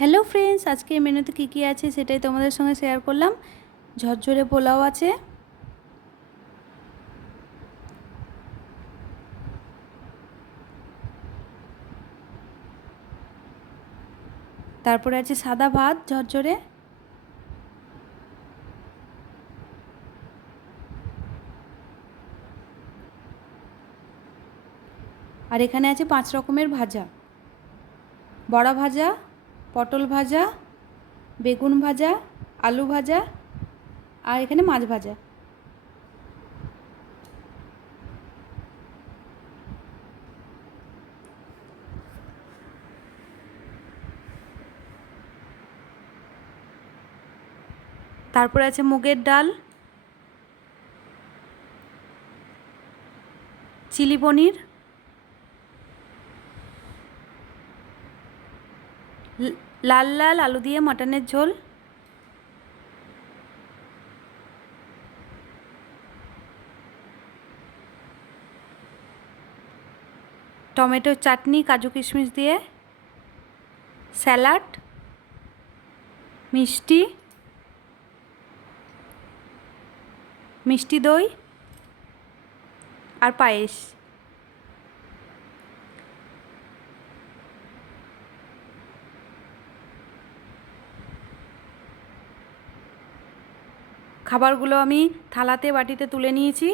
Hello friends, আজকে মেনুতে কী কী আছে সেটাই তোমাদের সঙ্গে শেয়ার করলাম। ঝরঝরে পোলাও আছে। তারপরে আছে সাদা ভাত ঝরঝরে। আর এখানে আছে পাঁচ রকমের ভাজা। বড়া ভাজা পটল ভাজা, বেগুন ভাজা, আলু ভাজা আর এখানে মাছ ভাজা। তারপরে আছে মুগের ডাল, চিলি পনির লাল লাল আলু দিয়ে মাটনের ঝোল? টমেটো চাটনি, কাজু কিশমিশ দিয়ে? স্যালাড? মিষ্টি? মিষ্টি দই? আর পায়েস? খাবারগুলো আমি থালাতে বাটিতে তুলে নিয়েছি।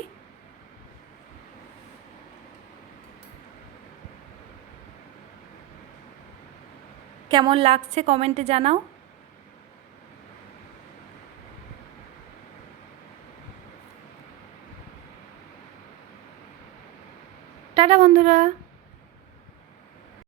কেমন লাগছে কমেন্টে জানাও। টাটা বন্ধুরা।